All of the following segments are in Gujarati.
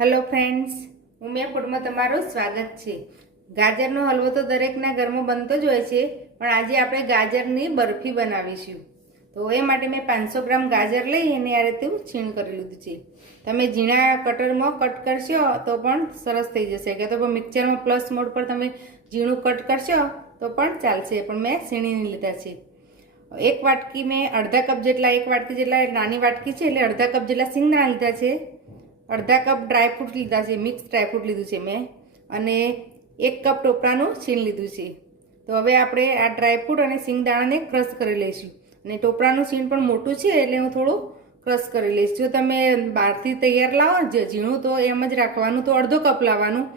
હેલો ફ્રેન્ડ્સ ઉમિયા ફૂડમાં તમારું સ્વાગત છે. ગાજરનો હલવો તો દરેકના ઘરમાં બનતો જ હોય છે, પણ આજે આપણે ગાજરની બરફી બનાવીશું. તો એ માટે મેં પાંચસો ગ્રામ ગાજર લઈ અને આ રીતે છીણ કરી લીધું છે. તમે ઝીણા કટરમાં કટ કરશો તો પણ સરસ થઈ જશે. કે તો મિક્સરમાં પ્લસ મોડ પર તમે ઝીણું કટ કરશો તો પણ ચાલશે, પણ મેં છીણીને લીધા છે. એક વાટકી મેં અડધા કપ જેટલા, એક વાટકી જેટલા નાની વાટકી છે, એટલે અડધા કપ જેટલા સિંગદાણા લીધા છે. અડધા કપ ડ્રાયફ્રૂટ લીધા છે મિક્સ ડ્રાયફ્રૂટ લીધું છે મેં. અને એક કપ ટોપરાનું છીણ લીધું છે. તો હવે આપણે આ ડ્રાયફ્રૂટ અને સિંગદાણાને ક્રશ કરી લઈશું. અને ટોપરાનું છીણ પણ મોટું છે, એટલે હું થોડું ક્રશ કરી લઈશ. જો તમે બહારથી તૈયાર લાવો, જ ઝીણું તો એમ જ રાખવાનું, તો અડધો કપ લાવવાનું.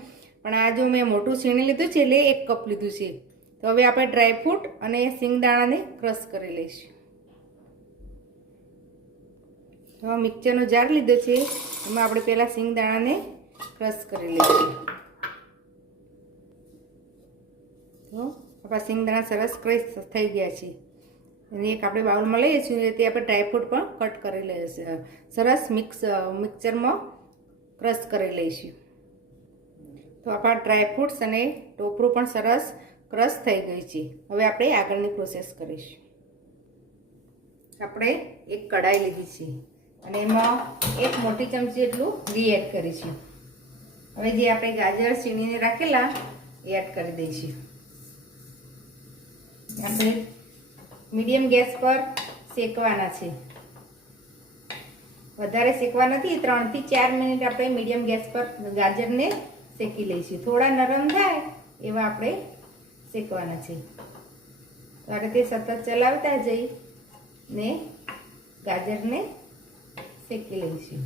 પણ આ જો મેં મોટું છીણી લીધું છે, એટલે એક કપ લીધું છે. તો હવે આપણે ડ્રાયફ્રૂટ અને સિંગદાણાને ક્રશ કરી લઈશું. હવે મિક્સરનો જાર લીધો છે. એમાં આપણે પહેલાં સિંગદાણાને ક્રશ કરી લઈશું. તો આપણા સિંગદાણા સરસ ક્રશ થઈ ગયા છે. અને એક આપણે બાઉલમાં લઈએ છીએ તે આપણે ડ્રાયફ્રૂટ પણ કટ કરી લઈએ સરસ મિક્સ, મિક્સરમાં ક્રશ કરી લઈશું. તો આપણા ડ્રાયફ્રૂટ્સ અને ટોપરું પણ સરસ ક્રશ થઈ ગઈ છે. હવે આપણે આગળની પ્રોસેસ કરીશું. આપણે એક કઢાઈ લીધી છે. અને એમાં એક મોટી ચમચી જેટલું ઘી એડ કરીશું. હવે જે આપણે ગાજર છીણીને રાખેલા, એ એડ કરી દઈશું. આપણે મીડિયમ ગેસ પર શેકવાના છે. વધારે શેકવા નથી, ત્રણથી ચાર મિનિટ આપણે મીડિયમ ગેસ પર ગાજરને શેકી લઈશું. થોડા નરમ થાય એવા આપણે શેકવાના છે. તો આ સતત ચલાવતા જઈ ને ગાજરને શેકી લઈશું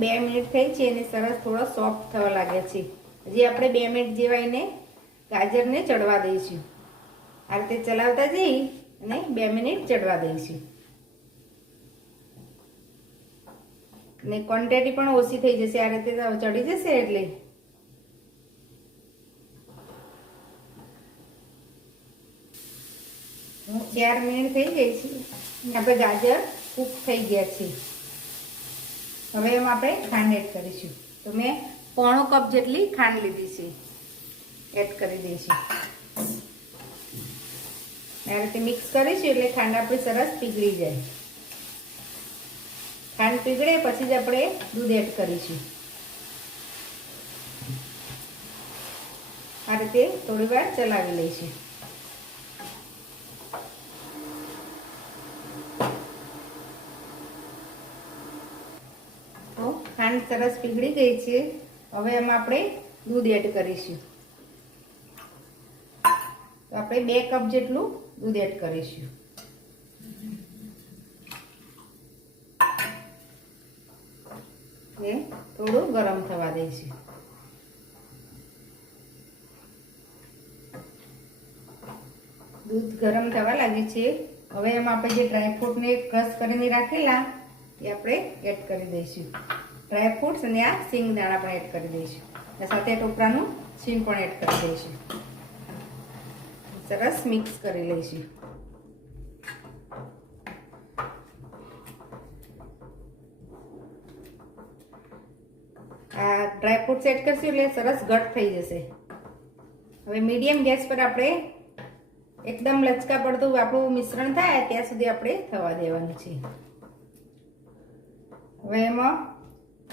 બે મિનિટ થઈ છે અને સરસ થોડો સોફ્ટ થવા લાગ્યા છે. હજી આપણે બે મિનિટ જેવા એને ગાજરને ચડવા દઈશું. આ રીતે ચલાવતા જઈ અને બે મિનિટ ચડવા દઈશું. ને ક્વોન્ટિટી પણ ઓછી થઈ જશે, આ રીતે ચડી જશે એટલે. ચાર મિનિટ થઈ ગઈ છે. આપણે ગાજર કૂક થઈ ગયા છે. હવે એમાં આપણે ખાંડ એડ કરીશું. તો મેં પોણો કપ જેટલી ખાંડ લીધી છે. એડ કરી દઈશું. આ રીતે મિક્સ કરીશું એટલે ખાંડ આપણી સરસ પીગળી જાય. ખાંડ પીગળે પછી જ આપણે દૂધ એડ કરીશું. આ રીતે થોડી વાર ચલાવી લઈશું તો ખાંડ સરસ પીગળી ગઈ છે. હવે એમાં આપણે દૂધ એડ કરીશું. તો આપણે બે કપ જેટલું દૂધ એડ કરીશું. એ થોડું ગરમ થવા દઈશું. દૂધ ગરમ થવા લાગ્યું છે. હવે એમાં આપણે જે ડ્રાયફ્રૂટને ક્રશ કરીને રાખેલા, એ આપણે એડ કરી દઈશું. ડ્રાયફ્રૂટ્સ અને આ સિંગ દાણા પણ એડ કરી દઈશું. અને સાથે ટોપરાનું સિંગ પણ એડ કરી દઈશું. સરસ મિક્સ કરી લઈશું. આ ડ્રાયફ્રૂટ્સ એડ કરશું એટલે સરસ ઘટ થઈ જશે. હવે મીડિયમ ગેસ પર આપણે એકદમ લચકા પડતું આપણું મિશ્રણ થાય ત્યાં સુધી આપણે થવા દેવાનું છે. હવે એમાં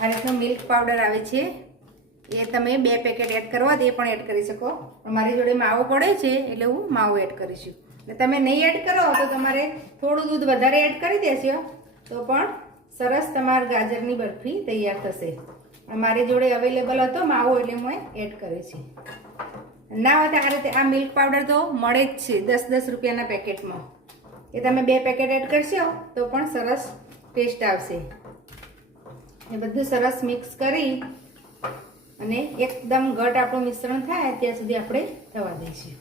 આ રીતનો મિલ્ક પાવડર આવે છે. એ તમે બે પેકેટ એડ કરવા તે પણ એડ કરી શકો. મારી જોડે માવો પડે છે, એટલે હું માવો એડ કરીશું. એટલે તમે નહીં એડ કરો, તો તમારે થોડું દૂધ વધારે એડ કરી દેશો. તો પણ સરસ તમારા ગાજરની બરફી તૈયાર થશે. મારી જોડે અવેલેબલ હતો માવો, એટલે હું એડ કરી છે. ના હોય આ રીતે આ મિલ્ક પાવડર તો મળે જ છે, દસ દસ રૂપિયાના પેકેટમાં. એ તમે બે પેકેટ એડ કરશો, તો પણ સરસ ટેસ્ટ આવશે. એ બધું સરસ મિક્સ કરી અને એકદમ ઘટ આપણું મિશ્રણ થાય ત્યાં સુધી આપણે થવા દઈશું.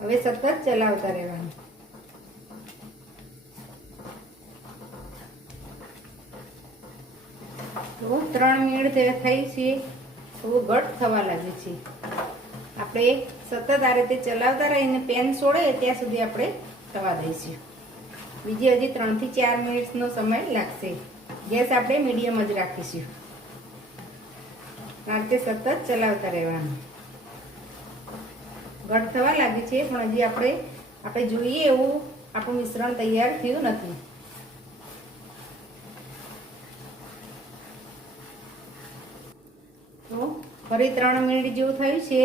હવે સતત ચલાવતા રહેવાનું. તો ત્રણ મિનિટ થઈ છે થોડું ઘટ થવા લાગે છે. આપણે સતત આ રીતે ચલાવતા રહીને પેન છોડે, ત્યાં સુધી આપણે થવા દઈશું. બીજી હજી ત્રણથી ચાર મિનિટનો સમય લાગશે. ગેસ આપણે મીડિયમ જ રાખીશું. આ રીતે સતત ચલાવતા રહેવાનું. ઘટ થવા લાગી છે, પણ હજી આપણે આપણે જોઈએ એવું આપણું મિશ્રણ તૈયાર થયું નથી. તો ફરી ત્રણ મિનિટ જેવું થયું છે.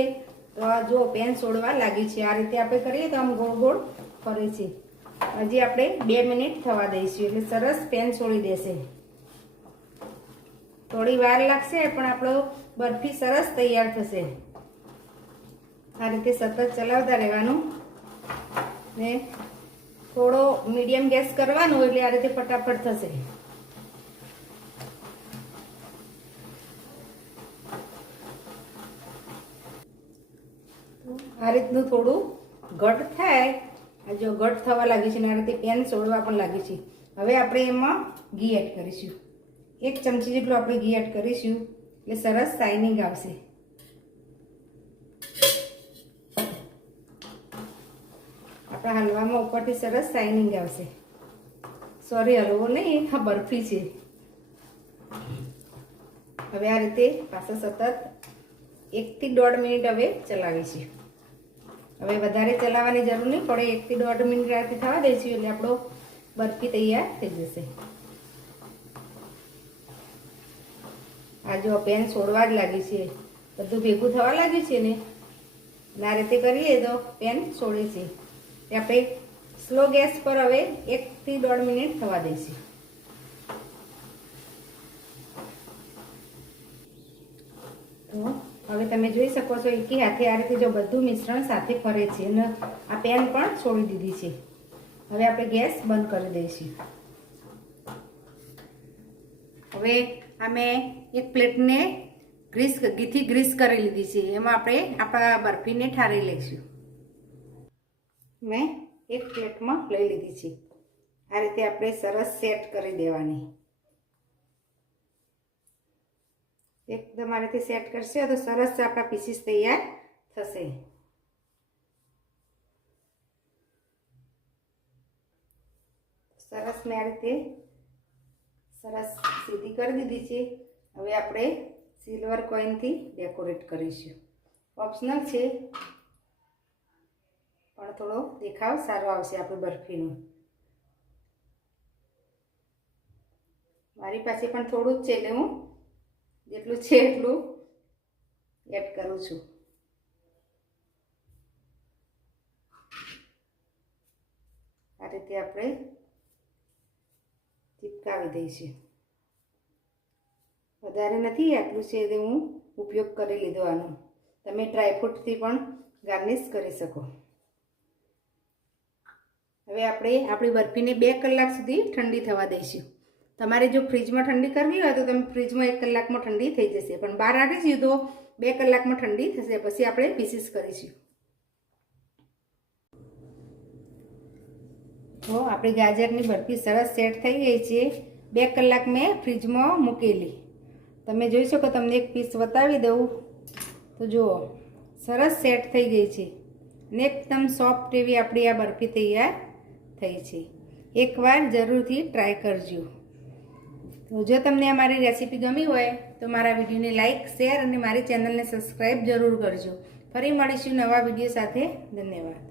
તો જો પેન છોડવા લાગી છે. આ રીતે આપણે કરીએ તો આમ ગોળ ગોળ ફરે છે. હજી આપણે બે મિનિટ થવા દઈશું, એટલે સરસ પેન છોડી દેશે. થોડી વાર લાગશે, પણ આપણો બરફી સરસ તૈયાર થશે. આ રીતે સતત ચલાવતા રહેવાનું. ને થોડો મીડિયમ ગેસ કરવાનો એટલે આ રીતે ફટાફટ થશે. આ રીતનું થોડું ઘટ થાય. જો ઘટ થવા લાગી છે ને આ પેન સોડવા પણ લાગી છે. હવે આપણે એમાં ઘી એડ કરીશું. એક ચમચી જેટલું આપણે ઘી એડ કરીશું. એટલે સરસ શાઇનિંગ આવશે. આપણા હલવામાં ઉપરથી સરસ શાઇનિંગ આવશે. સોરી હલવો નહીં આ બરફી છે. હવે આ રીતે પાછા સતત એકથી દોઢ મિનિટ હવે ચલાવીશું. હવે વધારે ચલાવવાની જરૂર નહીં પડે એકથી દોઢ મિનિટ આથી થવા દઈશું એટલે આપણો બરફી તૈયાર થઈ જશે. આ જો પેન છોડવા જ લાગી છે. બધું ભેગું થવા લાગ્યું છે ને? આ રીતે કરીએ તો પેન છોડે છે. આપણે સ્લો ગેસ પર હવે એકથી દોઢ મિનિટ થવા દઈશું. તો હવે તમે જોઈ શકો છો એકી હાથે આ રીતે જો બધું મિશ્રણ સાથે ફરે છે અને આ પેન પણ છોડી દીધી છે. હવે આપણે ગેસ બંધ કરી દઈશું. હવે અમે એક પ્લેટને ગ્રીસ ઘીથી ગ્રીસ કરી લીધી છે. એમાં આપણે આપણા બરફીને ઠારી લઈશું. મેં એક પ્લેટમાં લઈ લીધી છે. આ રીતે આપણે સરસ સેટ કરી દેવાની. એકદમ આ રીતે સેટ કરશે, તો સરસ આપણા પીસીસ તૈયાર થશે. સરસ મેં આ રીતે સરસ સીધી કરી દીધી છે. હવે આપણે સિલ્વર કોઈનથી ડેકોરેટ કરીશું. ઓપ્શનલ છે. પણ થોડો દેખાવ સારો આવશે આપણી બરફીનો. મારી પાસે પણ થોડું જ છે એટલે હું જેટલું છે એટલું એડ કરું છું. આ રીતે આપણે ચિપકાવી દઈશું. વધારે નથી, આટલું છે તે હું ઉપયોગ કરી લીધો આનો. તમે ડ્રાયફ્રૂટથી પણ ગાર્નિશ કરી શકો. હવે આપણે, આપણી બરફીને બે કલાક સુધી ઠંડી થવા દઈશું. તમારે જો ફ્રીજમાં ઠંડી કરવી હોય તો તમે ફ્રીજમાં એક કલાકમાં ઠંડી થઈ જશે. પણ બહાર રાખીશું તો બે કલાકમાં ઠંડી થશે, પછી આપણે પીસીસ કરીશું. તો આપણી ગાજરની બરફી સરસ સેટ થઈ ગઈ છે. બે કલાક મેં ફ્રીજમાં મૂકેલી. તમે જોઈ શકો, તમને એક પીસ બતાવી દઉં. તો જુઓ, સરસ સેટ થઈ ગઈ છે. ને એકદમ સોફ્ટ એવી આપણી આ બરફી તૈયાર થઈ છે. એકવાર જરૂરથી ટ્રાય કરજો. તો જો તમને અમારી રેસીપી ગમી હોય, તો મારા વિડીયોને લાઇક શેર અને મારી ચેનલને સબસ્ક્રાઈબ જરૂર કરજો. ફરી મળીશું નવા વીડિયો સાથે. ધન્યવાદ.